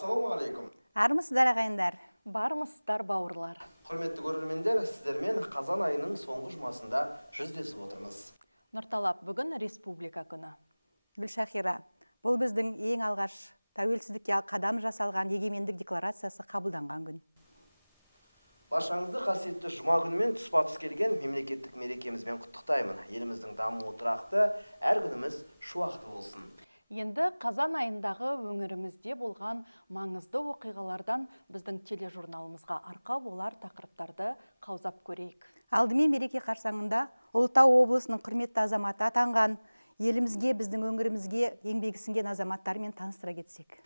Ассалаумағалейкум. Армысыздар ағайындар. Бармысыздар бауырлар. Құрметті көрермендер, сіздермен қазан айының соңғы жұмасында жүздесіп отырмыз. Нұрталап, бүгін республика күні. Гүлшахира, бұл біздің ең алғаш тәуелсіздікке қадам жасалған егемендік декларациясы қабылданған күн. Баршаңызды қасиетті жұма күнімен тұспа-тұс келген мемлекеттік мерекемізбен құттықтаймын. Еліміздің дамуы тұрақты, әр күніміз шуақты болсын. Енді қазан айындағы өңірімізде болған маңызды оқиғалардан біздің тележурналымызға арқау болар тақырыптарды қаузап көрейік. Алдымен мереке қарсаңында Ұлытау облысының құрметті азаматы атанған, елімізге, біздің өңірімізге еңбегі сіңген азаматтармен таныстыра кетсек.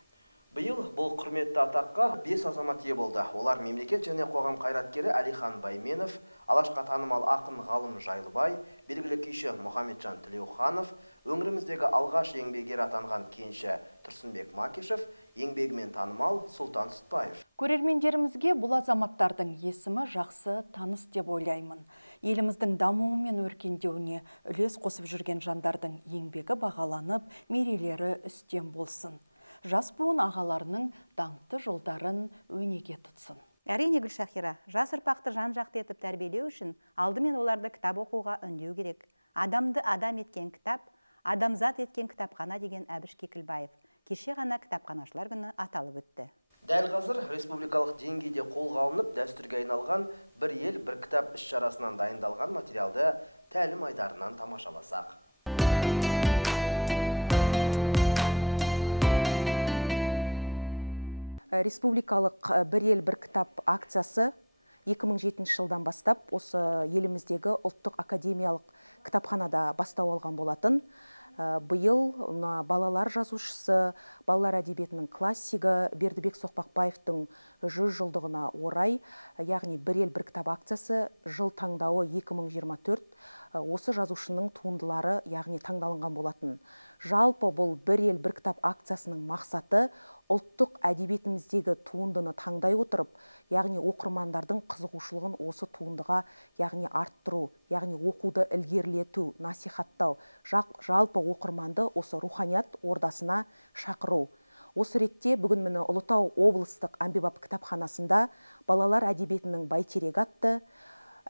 Биыл бұл құрметті атаққа 5 азамат ие болды. Олар мемлекет және қоғам қайраткері Әлихан Байменов, алашқа танымал ақын Ғалым Жайлыбай, белгілі күйші Мұхамеджан Тілеуханов, өңіріміздегі алғаш еңбеккер атанған кенші Тұрсынбек Макишев, еңбегімен танымал Сұлтан Сүтбаев. Көрермендерімізге бұл азаматтардың есімі жақсы таныс деп ойлаймын. Еліміздің дамуы мен өркендеуіне үлес қосып жүрген жандардың еңбегі бағаланып, мерейлері үстем болсын. Жас буын ағаларының даңқты жолдарын өнеге тұтсын. Әрине Гүлшахира, жас ұрпақты жан-жақты етіп тәрбиелеу үшін алдымен оларды кітап оқуға үндеу керек. Адамды адам еткен кітап, адамзат еткен кітапхана деген Әбіш Кекілбаев. Кеше ғана кітапханашылар күні аталып өтті. Дәл қазір республикалық деңгейде қолға алынып, дәстүрге айналған бір ел, бір кітап іс-шарасынан дайындалған материалды тәлім айдарынан тамашаласақ. Республикалық бір ел бір кітап акциясы 2007 жылдан бастап осы еліміздегі ұлттық академиялық кітапханада бастау алған болатын. Биыл балалар жазушысы, балалар әдебиетінің классигі Бердібек Соқпақбаевтың 100 жылдығына орай, яғни бір ел бір кітап акциясы жыл таңдауы 2024 осы жазушының туындылары яғни таңдалынған болатын. Жалпы бұл бір ел бір кітап акциясының мақсаты ұлттық әдебиетіміздегі туындыны таңдай отырып, яғни оқырмандардың қызығушылығын осы туындыға яғни арттыру, яғни оқуды ілгерілету, насихаттау, жалпы оқырманды осы руханият ордасына шақыру. Осы ретте бүгін міне Ұлытау облыстық әмбебап кітапханасында балалар әдебиетінің бәйтерегі атты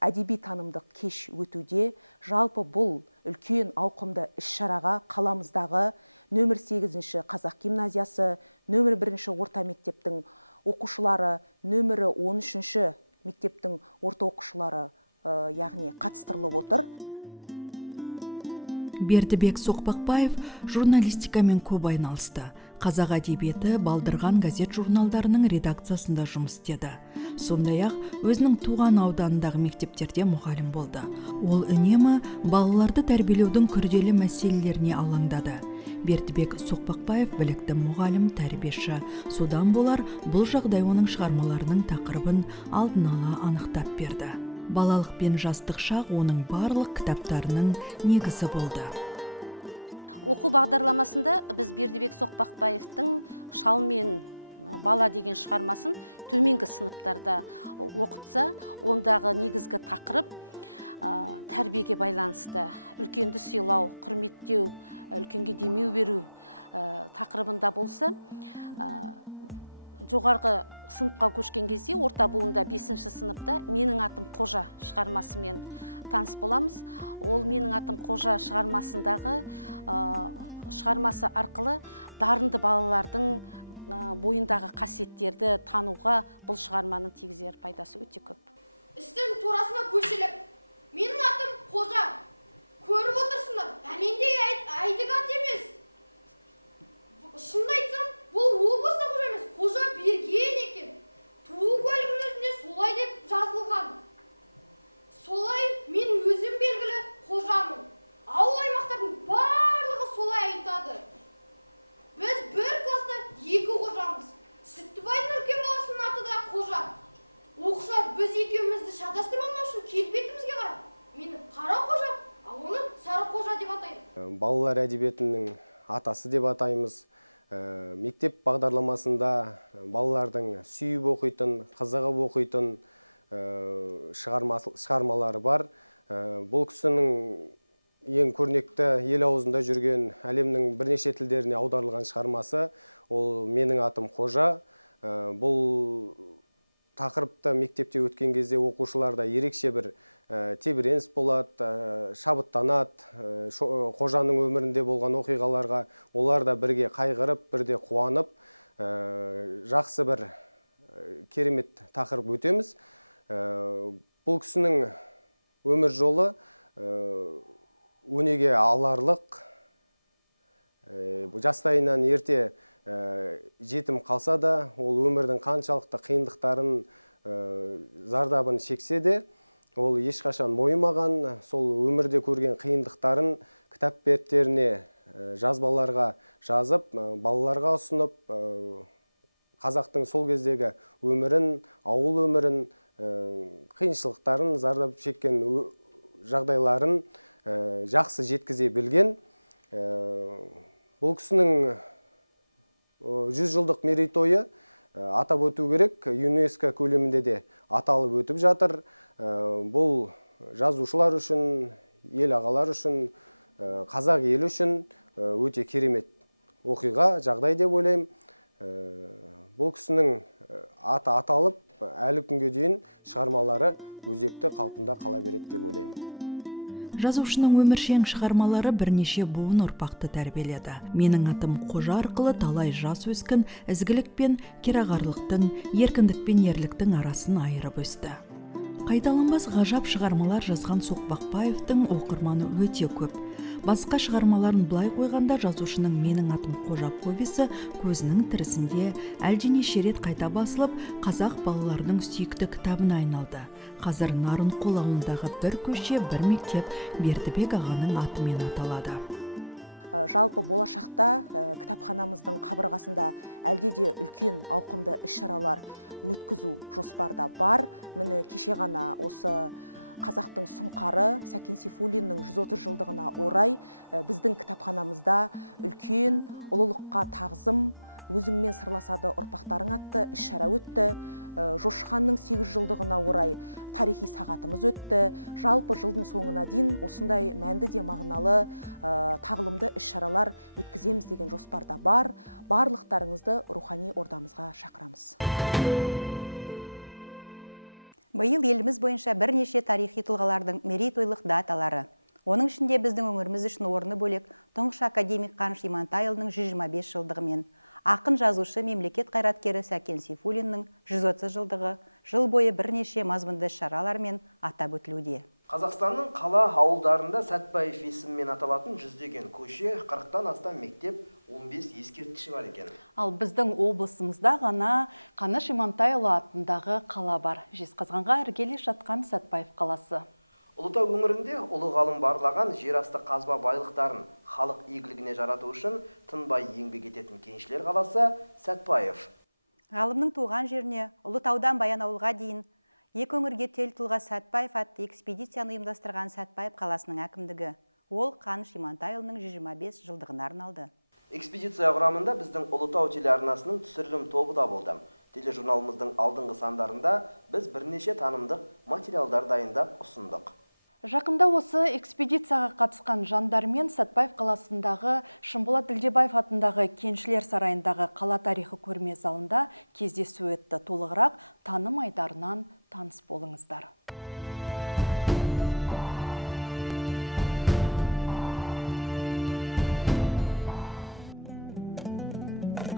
әдеби танымдық кеш өтуде. Жалпы бұл үлкен ауқымды іс-шараға қаламыздағы нөмір 8-ші қазақ гимназиясы, нөмір 1-ші орта мектептің оқушылары, нөмірі 13-ші мектептің орта оқушылары яғни қатыстырылып отыр. Бердібек Соқпақбаев журналистикамен көп айналысты. Қазақ әдебиеті балдырған газет-журналдарының редакциясында жұмыс істеді. Сондай-ақ өзінің туған ауданындағы мектептерде мұғалім болды. Ол үнемі балаларды тәрбиелеудің күрделі мәселелеріне алаңдады. Бердібек Соқпақбаев білікті мұғалім, тәрбиеші. Содан болар бұл жағдай оның шығармаларының тақырыбын алдын ала анықтап берді. Балалық пен жастық шақ оның барлық кітаптарының негізі болды. Оқу бағдарламасында біз Бердібек Соқпақбаевтың «Шал мен бала» деген шығармасын төменгі сыныптарда оқытса, ондағы негізгі тақырып тәрбиеге байланысты. Үлкенді сыйлау, құрметтеу, үлкенге демеу беру тақырыбында болса, жоғарғы сыныпқа көшкен кезде, орта буында 5-ші сыныпта «Менің атым Қожа» шығармасымен таныс боламыз. Ол «Менің атым Қожа» шығармасы арқылы дарынды балалардың бойындағы қасиеттерді тануға бұл шығарманың тигізер пайдасы өте көп. Істің турасына көшеліп, «Менің атым Қожа», көріп отырсыңдар, бәлендей әйдік ат емес. Шынды айтсам, бұл облыста Қожа емес, Қожа берген екен. Туу куәлігінің өзінде солай деп жазылған. Солай мен өзім белгілі Қожамын. Ауыл аймақтардың барлығы солай айтады. Біз бір класста 2 Қожамыз. Сүттібайдың үлкен баласының аты да Қожа. Оқушылар біз екеумізді шатастырып алмау үшін келбетімізге қарап, мені Қара Қожа, ал оны Сары Қожа деп атайды. Балалар әдебиетінің атасы деп атаймыз. Мектеп бағдарламасында балалардың сүйіп оқитын, қызығып оқитын шығармалары бар. Бұл кісінің ең көрнекті ел аузында жүрген әлемнің бірнеше тілдеріне аударылған шығармасы ол «Менің атым Қожа». Бұл тақырыпты мектепте өткен кезде оқушыларда ерекше бір тебіреніс болады, шабыттанады, қожаның өмірінде болған оқиғаларға олар да бірге қайғырып, бірде қуанып, жақсы бір керемет тақырып өтеміз. Бұл кісінің өмір жолы өнеге аларлық, жастайынан ерте жетім қалса да, ол өмірдің қаншалықты қиындықтарын, зардабын шексе де, ол ешқашан мойымаған, сол өмірде көрген қиындықтарын кітап беттеріне, жазбаларға жазып, балаларға ұсынып, қазақтың сол кездегі өмірін, ауыл өмірін, қиыншылықтарын, зардап шеккен жағдайларын жақсы жеткізе білген. Бұл кісінің 100 жылдық мерейтойы атап өту керек, ЮНЕСКО көлемінде де аталып өтіп жатыр. Бұл жазушылар үшін, ел ағалар үшін, қазақ елі үшін өте керемет оқиға, жағдай деп ойлаймын. Бұл кісінің аты аталып, әлі күнге дейін шығармалары өзекті қалпында қала береді деп ойлаймын. Жазушының өміршең шығармалары бірнеше буын ұрпақты тәрбиеледі. Менің атым Қожа арқылы талай жас өскен ізгілік пен керағарлықтың, еркіндік пен ерліктің арасын айырып өсті. Қайталанбас ғажап шығармалар жазған Соқпақбаевтың оқырманы өте көп. Басқа шығармаларын былай қойғанда жазушының Менің атым Қожа повесі көзінің тірісінде әлденеше рет қайта басылып, қазақ балаларының сүйікті кітабына айналды. Қазір Нарынқол ауылындағы бір көше, бір мектеп Бердібек ағаның атымен аталады. Жалпы болашақта кітапханамыздың қабырғасында әлде де үлкен ауқымды іс-шаралар өткізу жоспарда бар. Міне кеше ғана осы қазақтың сұңқары Сәкен Сейфуллиннің 130 жылдығына орай біздің кітапханамызда үлкен ұлылыққа тағзым, өзіңмен сырласады ұрпақтарың атты іс-шара өтті. Жошы ханның 8 жылдығына орай тарихи сағатымыз өтті. Жалпы жылдың соңына дейін осындай мәнді де мағыналы тағылымды іс-шаралар өткіземіз деген жоспарда бар. Барлықтарыңызды рухани ордамызға шақырамыз. Биыл еліміз бойынша бірнеше тарихи тұлғалардың мерейтойлық даталары. Оның ішінде біздің өңіріміз үшін орны бөлек тұңғыш академик Қаныш Имантайұлының 125 жылдығы мен ақын жазушы мемлекет қайраткері Сәкен Сейфуллиннің 130 жылдығы жыл бойы бірнеше мазмұнды шаралармен атап өтілуде. Қазақстанның қала ауылдарында Сәтбаев есімімен аталатын жүздеген көше, 40-тан астам мектеп, 15 ескерткіші бар екен. Ал біздің облысымызда ғана Қаныш Имантайұлы атындағы қала бар. Жезқазғанға іргелес жатқан Сәтбаев қаласы. Ұлытау өңірінде ұлы ғалым барлаған жерасты қазба байлықтарын халық игілігіне жарату үшін тынбай еңбек ететін кеншілер қаласы Сәтбаев. Ғалымның туған жеріне Ұлытаудан Баянауылға дейін екі өңірге тел тұлға Сәтбаев атты экспедицияны ұйымдастырған Сәтбаев қаласының әкімдігі. Ол Қаныш Имантайұлының 125 жылдығына арналды. Экспедиция құрамында біздің Ұлытау телеарнасының түсірілім тобы да болды. Тележурналымыздың алдыңғы сандарында біз бірнеше танымдық материалдар дайындап ұсындық. Жақында осы экспедицияға қатысқан жандармен Сәтбаев қаласындағы Шымболат Ділдебаев атындағы Кеншілер сарайындағы қала тарихы көрме залында кездесу өтті. Толығырақ таным айдарынан таныс болыңыздар.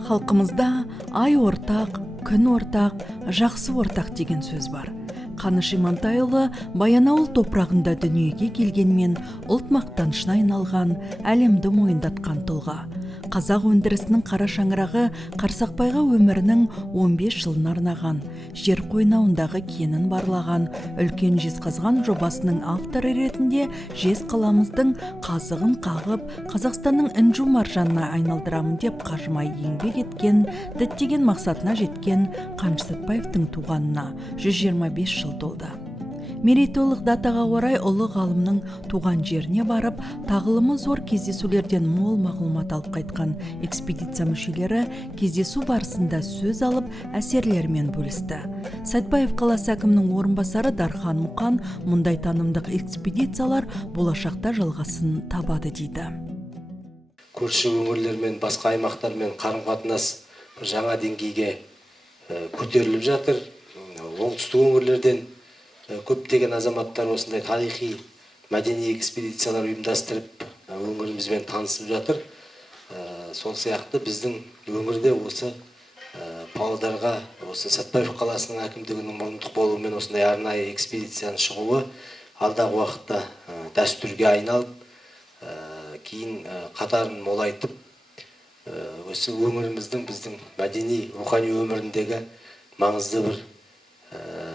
Халқымызда ай ортақ, күн ортақ, жақсы ортақ деген сөз бар. Қаныш Имантайұлы Баянауыл топырағында дүниеге келгенмен ұлт мақтанышына айналған, әлемді мойындатқан тұлға. Қазақ өндірісінің қара шаңырағы Қарсақбайға өмірінің 15 жылын арнаған, жер қойнауындағы кенін барлаған, үлкен Жезқазған жобасының авторы ретінде жез қаламыздың қазығын қағып, Қазақстанның інжу маржанына айналдырамын деп қажымай еңбек еткен, діттеген мақсатына жеткен Қаныш Сәтбаевтың туғанына 125 жыл толды. Мерейтойлық датаға орай ұлы ғалымның туған жеріне барып, тағылымы зор кездесулерден мол мағлұмат алып қайтқан экспедиция мүшелері кездесу барысында сөз алып, әсерлерімен бөлісті. Сәтбаев қаласы әкімінің орынбасары Дархан Мұқан мұндай танымдық экспедициялар болашақта жалғасын табады дейді. Көрші өңірлермен, басқа аймақтармен қарым-қатынас жаңа деңгейге көтеріліп жатыр. Оңтүстік өңірлерден көптеген азаматтар осындай тарихи мәдени экспедициялар ұйымдастырып өңірімізбен танысып жатыр. Сол сияқты біздің өңірде осы Павлодарға, осы Сәтбаев қаласының әкімдігінің мұрындық болуымен осындай арнайы экспедицияның шығуы алдағы уақытта дәстүрге айналып, кейін қатарын молайтып, осы өңіріміздің біздің мәдени рухани өміріндегі маңызды бір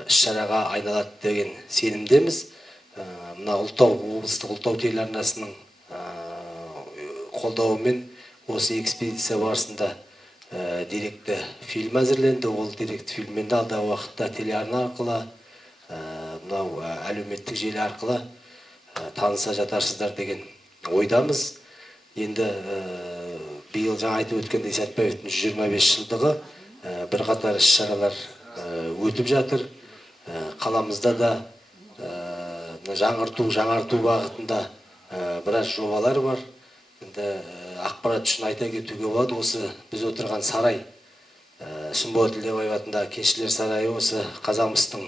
іс-шараға айналады деген сенімдеміз. Мына облыстық ұлытау телеарнасының қолдауымен осы экспедиция барысында деректі фильм әзірленді. Ол деректі фильммен де алдағы уақытта телеарна арқылы, мынау әлеуметтік желі арқылы таныса жатарсыздар деген ойдамыз. Енді биыл жаңа айтып өткендей Сәтбаевтың 125 жылдығы бірқатар іс-шаралар өтіп жатыр. Қаламызда да жаңарту бағытында біраз жобалар бар. Енді ақпарат үшін айта кетуге болады, осы біз отырған сарай, Шынболат Ілдебаев атындағы Кеншілер сарайы осы Қазамыстың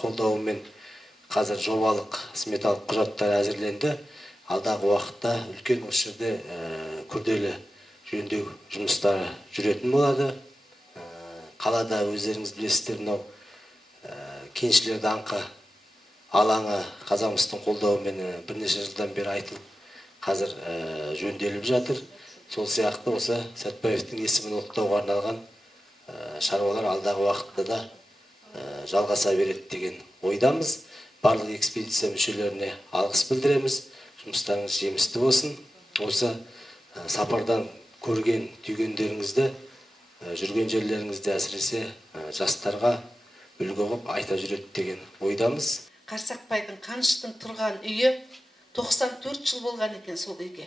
қолдауымен қазір жобалық сметалық құжаттар әзірленді. Алдағы уақытта үлкен осы жерде күрделі жөндеу жұмыстары жүретін болады. Қалада өздеріңіз білесіздер, мынау Кеншілер даңқы алаңы Қазамыстың қолдауымен бірнеше жылдан бері айтылып, қазір жөнделіп жатыр. Сол сияқты осы Сәтбаевтың есімін ұлықтауға арналған шаруалар алдағы уақытта да жалғаса береді деген ойдамыз. Барлық экспедиция мүшелеріне алғыс білдіреміз. Жұмыстарыңыз жемісті болсын. Осы сапардан көрген түйгендеріңізді, жүрген жерлеріңізді әсіресе жастарға үлгі қылып айта жүреді деген ойдамыз. Қарсақбайдың Қаныштың тұрған үйі 94 жыл болған екен сол үйге.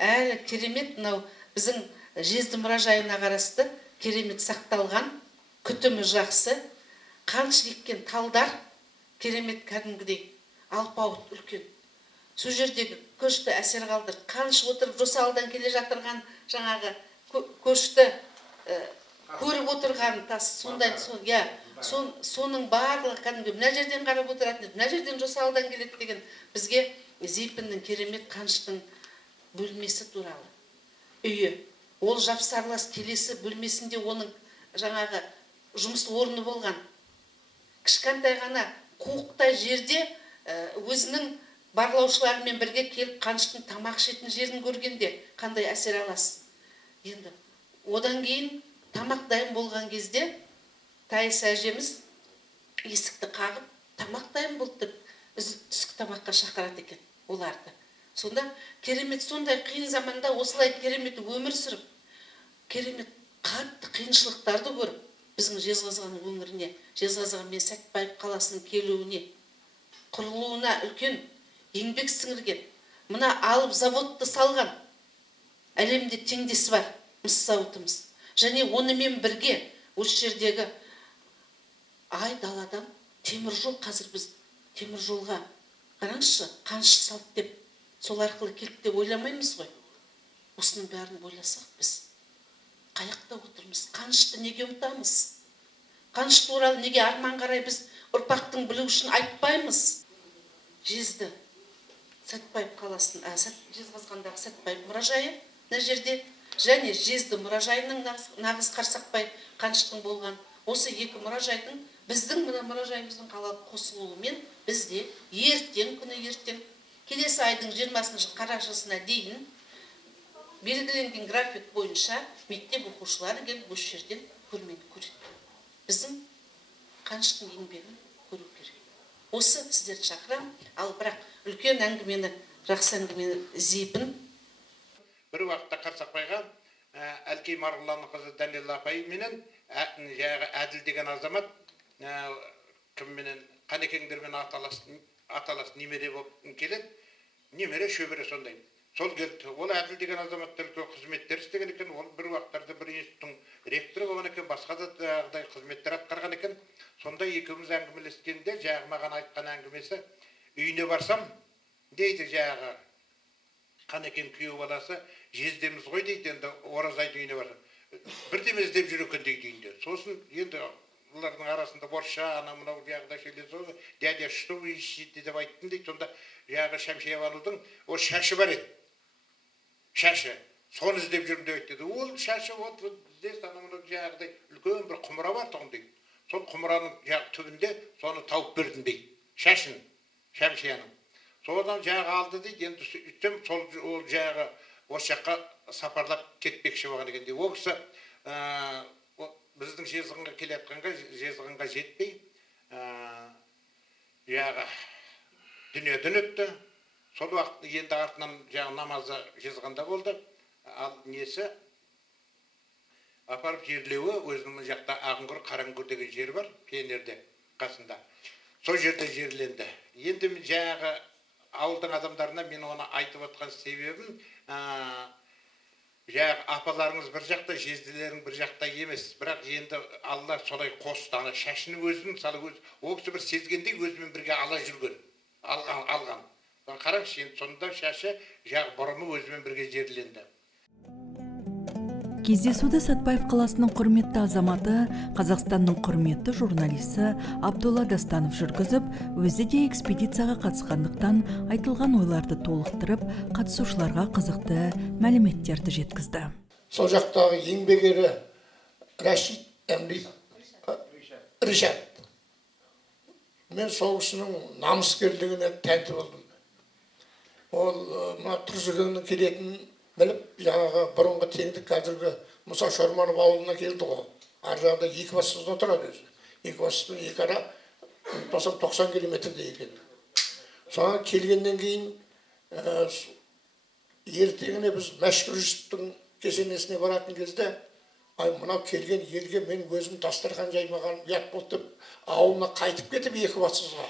Әлі керемет, мынау біздің Жезді мұражайына қарасты керемет сақталған, күтімі жақсы, қаныш еккен талдар керемет кәдімгідей алпауыт үлкен. Сол жердегі көшті әсер қалдыр. Қаныш отырып Жосалдан келе жатырған жаңағы көшті көріп отырған тас, сондай, соның барлығы кәдімгі мына жерден қарап отыратын, мына жерден Жосалдан келеді деген бізге Зейпіннің керемет Қаныштың бөлмесі туралы үйі. Ол жапсарлас келесі бөлмесінде оның жаңағы жұмыс орны болған. Кішкентай ғана қуықтай жерде өзінің барлаушыларымен бірге келіп Қаныштың тамақ ішетін жерін көргенде қандай әсер аласыз. Енді одан кейін тамақ дайын болған кезде Тайыс әжеміз есікті қағып, тамақ дайын болды деп түскі тамаққа шақырады екен оларды. Сонда керемет сондай қиын заманда осылай керемет өмір сүріп, керемет қатты қиыншылықтарды көріп, біздің Жезқазған өңіріне, Жезқазған мен Сәтбаев қаласының келуіне, құрылуына үлкен еңбек сіңірген, мына алып заводты салған, әлемде теңдесі бар мыс зауытымыз. Және онымен бірге осы жердегі ай даладан темір жол, қазір біз темір жолға қараңызшы, Қаныш салып деп, сол арқылы келді деп ойламаймыз ғой. Осының бәрін ойласақ біз қаяқта отырмыз? Қанышты неге ұмытамыз? Қаныш туралы неге арман қарай біз ұрпақтың білу үшін айтпаймыз? Жезді Сәтбаев қаласын, Жезқазғандағы Сәтбаев мұражайы мына жерде, және Жезді мұражайының нағыз Қарсақбай Қаныштың болған осы екі мұражайдың біздің мына мұражайымыздың қалалық қосылуымен бізде ертең күні ертең келесі айдың 20 қарашасына дейін белгіленген график бойынша мектеп оқушылары келіп осы жерден көрмені көреді. Біздің Қаныштың еңбегін көру керек. Осы сіздерді шақырам, ал бірақ үлкен әңгімені, жақсы әңгімені Зейпін. Бір уақытта Қарсақбайға Әлкей Марғұлланың қызы Данила апай менен Әділ деген азамат кімменен Қанекеңдермен аталас немере болып келеді. Немере шөбере сондай. Сол келді. Ол Әділ деген азаматтар қызметтер істеген екен. Ол бір уақыттарда бір институттың ректоры болған екен, басқа да қызметтер атқарған екен. Сонда екеуміз әңгімелескенде жағы маған айтқан әңгімесі, үйіне барсам дейді, жағы Қанекең күйеу баласы Жездеміз ғой дейді, енді Оразайдың үйіне барсам. бірдеме іздеп жүр екен дейдіндер. Сосын енді олардың арасында орысша ана мынау жағда сөйлесіп, дядя что вы ищете деп айттым дейді. Сонда жағы Шәмшиеванудың о шашы бар еді. Шашы. Соны іздеп жүрмін деп айтты. Ол шашы вот здесь ана мынау жағдай үлкен бір құмыра бар тұғын дейді. Сол құмыраның жағы түбінде соны тауып бердім дейді. Шашын Шәмшияның. Содан жағы алды дейді. Енді үстем сол ол жағы осы жаққа сапарлап кетпекші болған екен дейді. Ол кісі біздің Жезқазғанға келетқанға Жезқазғанға жетпей жағы дүниеден өтті. Сол уақыт енді артынан жағы намазы Жезқазғанда болды. Ал несі апарып жерлеуі өзінің жақта Ағынқұр, Қараңқұр деген жер бар, Пионерде қасында. Сол жерде жерленді. Енді жағы ауылдың адамдарына мен оны айтып отқан себебім, жағы апаларыңыз бір жақта, жезділерің бір жақта емес. Бірақ енді Алла солай қосты. Ана шашыны өзін, мысалы ол кісі бір сезгендей өзімен бірге ала жүрген, алған. Қараңызшы, енді сонда шашы жағы бұрымы өзімен бірге жерленді. Кездесуді Сәтбаев қаласының құрметті азаматы, Қазақстанның құрметті журналисі Абдулла Дастанов жүргізіп, өзі де экспедицияға қатысқандықтан айтылған ойларды толықтырып, қатысушыларға қызықты мәліметтерді жеткізді. Сол жақтағы еңбек ері Рашид Ришат. Мен сол кісінің намыскерлігіне тәнті болдым. Ол Тұрсүгеннің келетінін біліп, жаңағы бұрынғы теңдік қазіргі Мұса Шорманов ауылына келді ғой. Ар жағда Екібастұзда отырады өзі. Екібастұздың екі ара 90 километрде екен. Соған келгеннен кейін ертеңіне біз Мәшһүр Жүсіптің кесенесіне баратын кезде, мынау келген елге мен өзім дастархан жаймағаным ұят болды деп, ауылына қайтып кетіп Екібастұзға.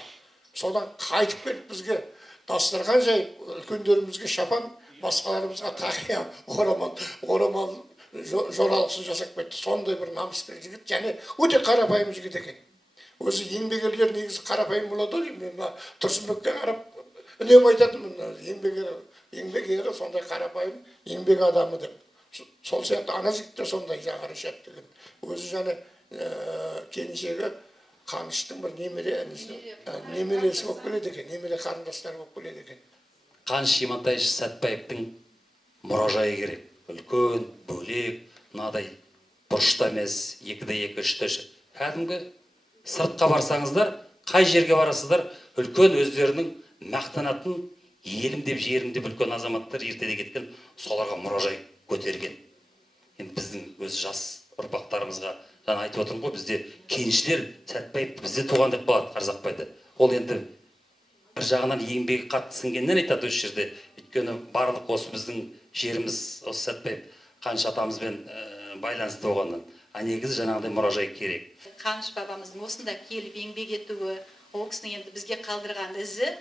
Содан қайтып келіп бізге дастархан жайып, үлкендерімізге шапан, басқаларымызға тақия, орамал жоралғысын жасап кетті. Сондай бір намыскер жігіт, және өте қарапайым жігіт екен. Өзі еңбек ерлер негізі қарапайым болады ғой. Мен Тұрсынбекке қарап үнемі айтатынмын, еңбек ері сондай қарапайым еңбек адамы деп. Сол сияқты ана жігіт те сондай жаңары шат деген. Өзі және келіншегі Қаныштың бір немересі болып келеді екен, немере қарындастары болып келеді екен. Қаныш Имантайұлы Сәтбаевтың мұражайы керек. Үлкен, бөлек, мынадай бұрышта емес, 2-2, 3-3. Кәдімгі сыртқа барсаңыздар, қай жерге барасыздар, үлкен өздерінің мақтанатын елім деп жерім деп үлкен азаматтар ертеде кеткен, соларға мұражай көтерген. Енді біздің өз жас ұрпақтарымызға жаңа айтып отырмын ғой, бізде кеншілер Сәтбаевты бізде туған деп қалады, Қарсақбайды. Ол енді бір жағынан еңбегі қатты сіңгеннен айтады осы жерде. Өйткені барлық осы біздің жеріміз осы Сәтбаев Қаныш атамызбен байланысты болғаннан. Негізі жаңағыдай мұражай керек. Қаныш бабамыздың осында келіп еңбек етуі, ол кісінің енді бізге қалдырған ізі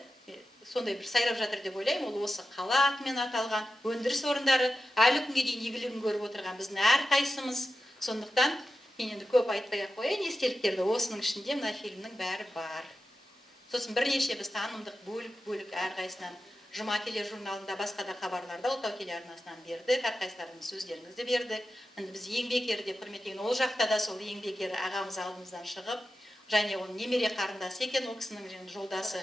сондай бір сайрап жатыр деп ойлаймын. Ол осы қала атымен аталған өндіріс орындары әлі күнге дейін игілігін көріп отырған біздің әрқайсымыз. Сондықтан мен енді көп айтпай ақ қояйын, естеліктерді осының ішінде мына фильмнің бәрі бар. Сосын бірнеше біз танымдық бөлік әрқайсынан Жұма тележурналында, басқа да хабарларда Ұлытау телеарнасынан бердік, әрқайсыларының сөздеріңізді бердік. Енді біз еңбек ері деп құрметтеген, ол жақта да сол еңбек ері ағамыз алдымыздан шығып, және ол немере қарындасы екен, ол кісінің жолдасы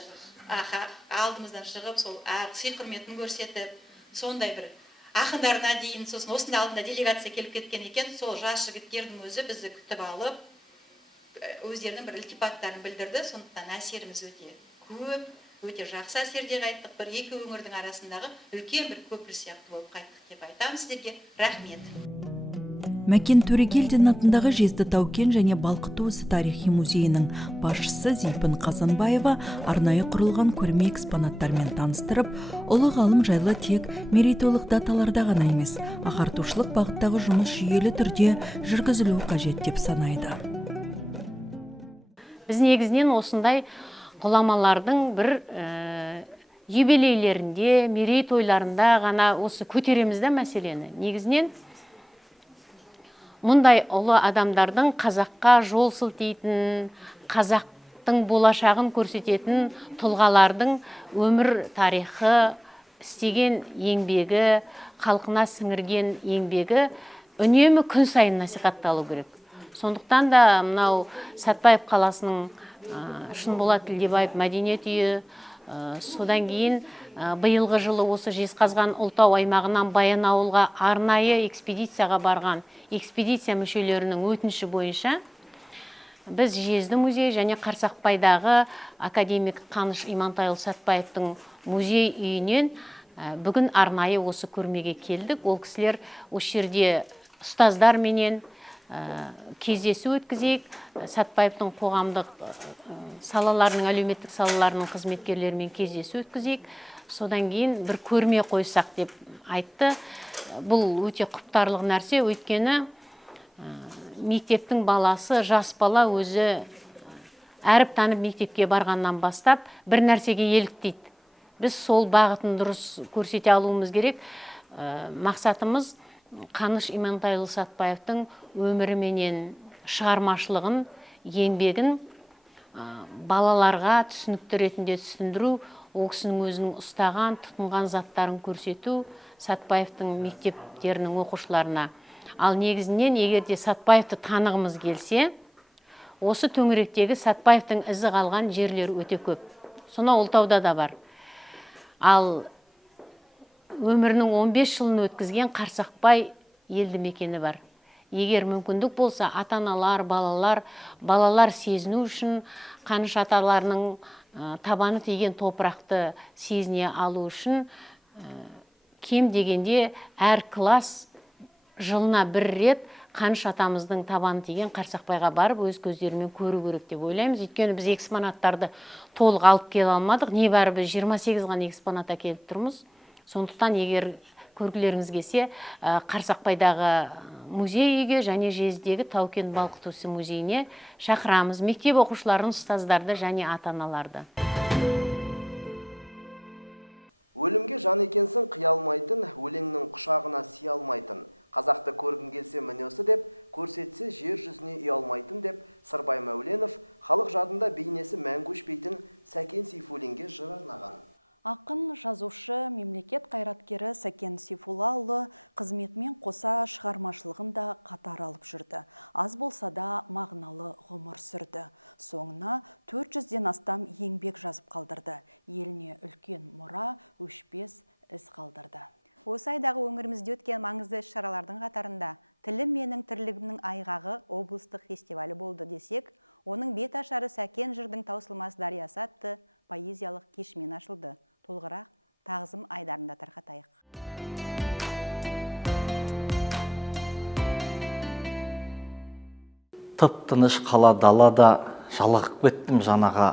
алдымыздан шығып, сол сый құрметін көрсетіп, сондай бір ақындарына дейін, сосын осында алдында делегация келіп кеткен екен, сол жас жігіттердің өзі бізді күтіп алып, өздерінің бір ілтипаттарын білдірді. Сондықтан әсеріміз өте көп, өте жақсы әсерде қайттық. Бір екі өңірдің арасындағы үлкен бір көпір сияқты болып қайттық деп айтамын сіздерге. Рахмет. Мәкен Төрегелдин атындағы Жезді Тау-кен және Балқыту ісі тарихи музейінің басшысы Зейпін Қазанбаева арнайы құрылған көрме экспонаттармен таныстырып, ұлы ғалым жайлы тек мерейтойлық даталарда ғана емес, ағартушылық бағыттағы жұмыс жүйелі түрде жүргізілуі қажет деп санайды. Біз негізінен осындай ғұламалардың бір юбилейлерінде, мерейтойларында ғана осы көтеремізді мәселені. Негізінен мұндай ұлы адамдардың қазаққа жол сілтейтін, қазақтың болашағын көрсететін тұлғалардың өмір тарихы, істеген еңбегі, халқына сіңірген еңбегі үнемі күн сайын насихатталу керек. Сондықтан да мынау Сәтбаев қаласының Шынболат Тілдебаев мәдениет үйі, содан кейін биылғы жылы осы Жезқазған ұлытау аймағынан Баянауылға арнайы экспедицияға барған экспедиция мүшелерінің өтініші бойынша біз Жезді музей және Қарсақпайдағы академик Қаныш Имантайұлы Сәтбаевтың музей үйінен бүгін арнайы осы көрмеге келдік. Ол кісілер осы жерде ұстаздарменен кездесу өткізейік, Сәтбаевтың қоғамдық салаларының, әлеуметтік салаларының қызметкерлерімен кездесу өткізейік. Содан кейін бір көрме қойсақ деп айтты. Бұл өте құптарлық нәрсе, өйткені мектептің баласы, жас бала өзі әріп танып мектепке барғаннан бастап бір нәрсеге еліктейді. Біз сол бағытын дұрыс көрсете алуымыз керек. Мақсатымыз Қаныш Имантайұлы Сәтбаевтың өмірі менен шығармашылығын, еңбегін балаларға түсінікті ретінде түсіндіру, ол кісінің өзінің ұстаған, тұтынған заттарын көрсету Сәтбаевтың мектептерінің оқушыларына. Ал негізінен, егерде Сәтбаевты танығымыз келсе, осы төңіректегі Сәтбаевтың ізі қалған жерлер өте көп. Соны Ұлытауда да бар. Ал өмірінің 15 жылын өткізген Қарсақпай елді мекені бар. Егер мүмкіндік болса, ата-аналар, балалар сезіну үшін, Қаныш аталарының табаны тиген топырақты сезіне алу үшін кем дегенде әр класс жылына бір рет Қаныш атамыздың табаны тиген Қарсақпайға барып, өз көздерімен көру керек деп ойлаймыз. Өйткені біз экспонаттарды толық алып келе алмадық. Небәрі біз 28 ғана экспонат әкеліп тұрмыз. Сондықтан егер көргілеріңіз келсе, Қарсақпайдағы музей үйге және Жездегі Таукен балқытушы музейіне шақырамыз. Мектеп оқушыларын, ұстаздарды және ата-аналарды. Өлімге жан екенсің қия алмайтын, өлеңнің құшағына сия алмайтын. Қазақты көргің келсе міне осы деп, көрсетсе жер жүзіне үй алмайтын деп, Сырбай Мәуленов халық жадында бейнесі мәңгі өшпейтін Сәкен Сейфуллинге жыр арнаған. Ақын, жазушы, мемлекет қайраткері Сәкен Сейфуллаұлы қызметімен қоса шығармашылығын да қатар алып жүрді. Аз болса да мағыналы ғұмыр сүрді. Соңына 400-ден астам еңбек жазып қалдырды. Еліне үлкен мұра, өшпес із қалдырды. Осы айдағы өңірімізде өткен маңызды іс-шаралардың қатарында «Тілім менің тірлігімнің айғағы» облыстық фестивалі болды десек, оның бет ашары Сәкен жырдың таусылмас дариясы атты поэзиялық кешімен ашылды. Толығырақ Тағзым айдарында тарқатайық. Тып-тыныш қала далада жалығып кеттім жанаға.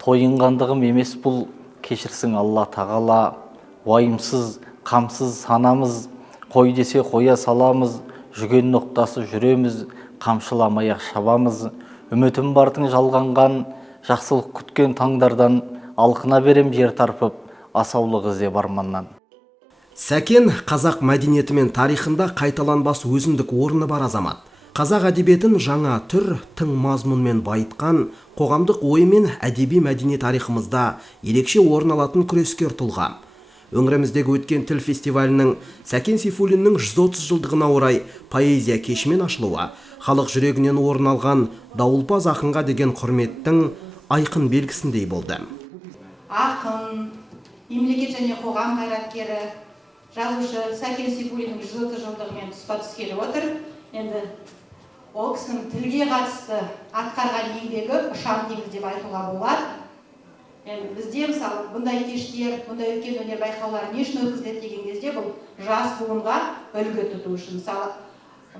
Тойынғандығым емес бұл, кешірсің Алла тағала. Уайымсыз, қамсыз санамыз, қой десе қоя саламыз, жүген ноқтасы жүреміз, қамшыламай-ақ шабамыз. Үмітім бардың жалғанған, жақсылық күткен таңдардан, алқына берем жер тарпып, асаулық іздеп арманнан. Сәкен қазақ мәдениеті мен тарихында қайталанбас өзіндік орны бар азамат. Қазақ әдебиетін жаңа түр, тың мазмұнмен байытқан, қоғамдық ой мен әдеби мәдени тарихымызда ерекше орын алатын күрескер тұлға. Өңіріміздегі өткен тіл фестивалінің Сәкен Сейфуллиннің 130 жылдығына орай поэзия кешімен ашылуы, халық жүрегінен орын алған дауылпаз ақынға деген құрметтің айқын белгісіндей болды. Ақын, мемлекет және қоғам қайраткері, жазушы Сәкен Сейфуллиннің 130 жылдығымен тұспа-тұс келіп отыр. Енді ол кісінің тілге қатысты атқарған еңбегі ұшан теңіз деп айтуға болады. Бізде мысалы бұндай кештер, бұндай үлкен өнер байқаулары не үшін өткізіледі деген кезде бұл жас буынға үлгі тұту үшін. Мысалы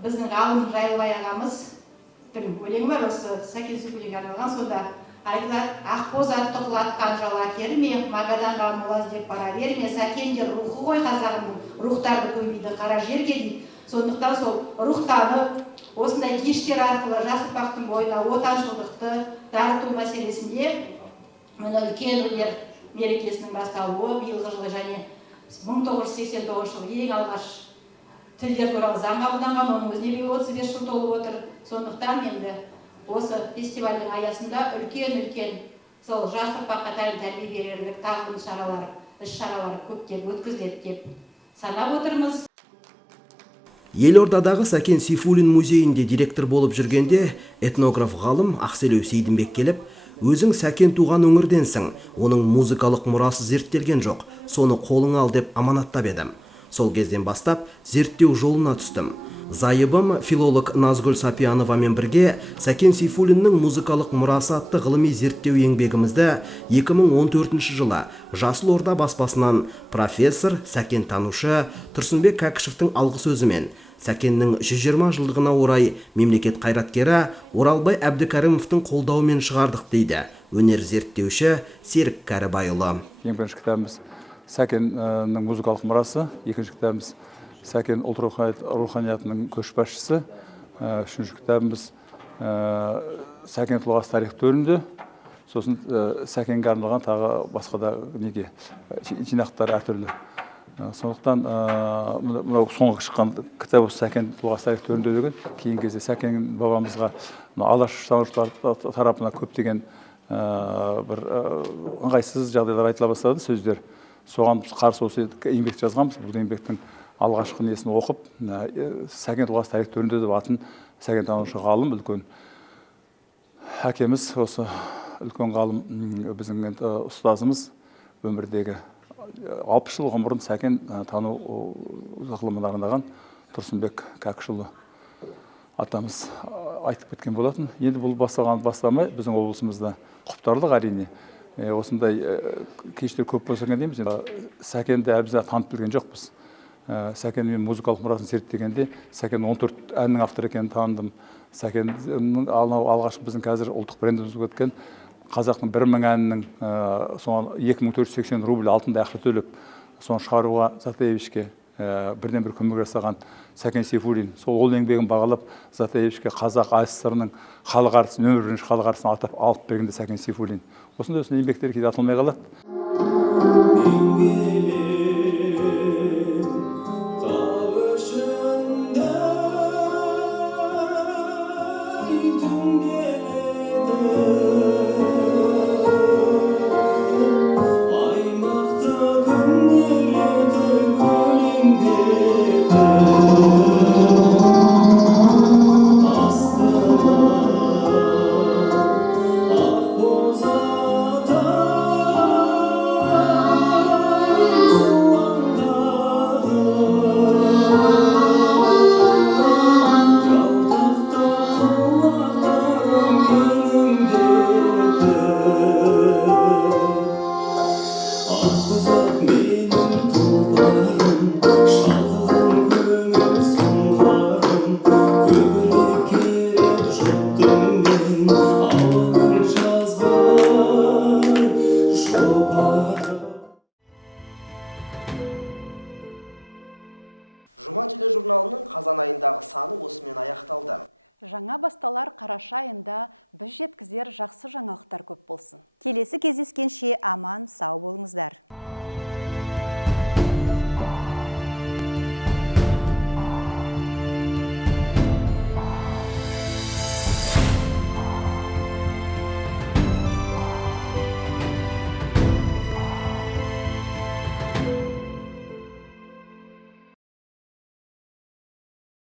біздің ғалым Жайлыбай ағамыздың өлеңі бар, осы Сәкен Сейфуллинге арналған, сонда айтылады: ақбоз атты құлатқан жала керме, магаданға молаз деп бара берме, Сәкендер рухы ғой қазағымның, рухтарды көбейді қара жерге дейді. Сондықтан сол рухтанып, осындай кештер арқылы жас ұрпақтың бойына отаншылдықты дарыту мәселесінде мына үлкен өнер мерекесінің басталуы биылғы жылы және 1989 жылы ең алғаш тілдер туралы заң қабылданған, оның өзіне биыл 35 жыл толып отыр. Сондықтан енді осы фестивальдің аясында үлкен сол жас ұрпаққа тәрбие берерлік тағылым шаралары, іс-шаралары көптеп өткізіледі деп санап отырмыз. Елордадағы Сәкен Сейфуллин музейінде директор болып жүргенде этнограф ғалым Ақселеу Сейдімбек келіп, өзің Сәкен туған өңірденсің, оның музыкалық мұрасы зерттелген жоқ, соны қолыңа ал деп аманаттап едім. Сол кезден бастап зерттеу жолына түстім. Зайыбым филолог Назгүл Сапияновамен бірге Сәкен Сейфуллиннің музыкалық мұрасы атты ғылыми зерттеу еңбегімізді 2014 жылы Жасыл Орда баспасынан профессор, Сәкен танушы Тұрсынбек Кәкішевтің алғы сөзімен Сәкеннің 120 жылдығына орай мемлекет қайраткері Оралбай Әбдікәрімовтің қолдауымен шығардық дейді өнер зерттеуші Серік Кәрібайұлы. Ең бірінші кітабымыз Сәкеннің музыкалық мұрасы, екінші кітабымыз Сәкен ұлт руханиятының көшбасшысы, үшінші кітабымыз Сәкен тұлғасы тарих төрінде, сосын Сәкенге арналған тағы басқа да неге жинақтар әртүрлі. Сондықтан мынау соңғы шыққан кітап Сәкен тұлғасы тарих төрінде деген, кейін кезде Сәкен бабамызға алаш санаушылар тарапына көптеген бір ыңғайсыз жағдайлар айтыла бастады, сөздер. Соған қарсы осы еңбекті жазғанбыз. Бұл еңбектің алғашқы несін оқып, Сәкен тұлғасы тарих төрінде деп атын Сәкен танушы ғалым үлкен әкеміз, осы үлкен ғалым біздің ұстазымыз өмірдегі 60 жыл ғұмырын Сәкен тану ғылымына арнаған Тұрсынбек Кәкішұлы атамыз айтып кеткен болатын. Енді бұл бастамай біздің облысымызда құптарлық әрине. Осындай кештер көп болсаң дейміз. Сәкенді әлбізі танып білген жоқпыз. Сәкен мен музыкалық мұрасын зерттегенде Сәкен 14 әннің авторы екенін таныдым. Сәкеннің алғашқы біздің қазір ұлттық брендіміз өткен қазақтың 1000 әнінің соған 2480 рубль алтындай ақша төлеп, соны шығаруға Затаевичке бірден-бір көмек жасаған Сәкен Сейфуллин. Сол ол еңбегін бағалап Затаевичке қазақ АССР-ның халық әртісі, нөмір 1 халық әртісін атап алып бергенде Сәкен Сейфуллин. Осындай еңбектер кейде атылмай қалады. Жұма тележурналының қазан айындағы саны осымен аяқталды. Жаңа басталар қараша айында біз жеткізер жақсы жаңалықтар көп болсын. Келесі кездескенше аман, сау болыңыздар.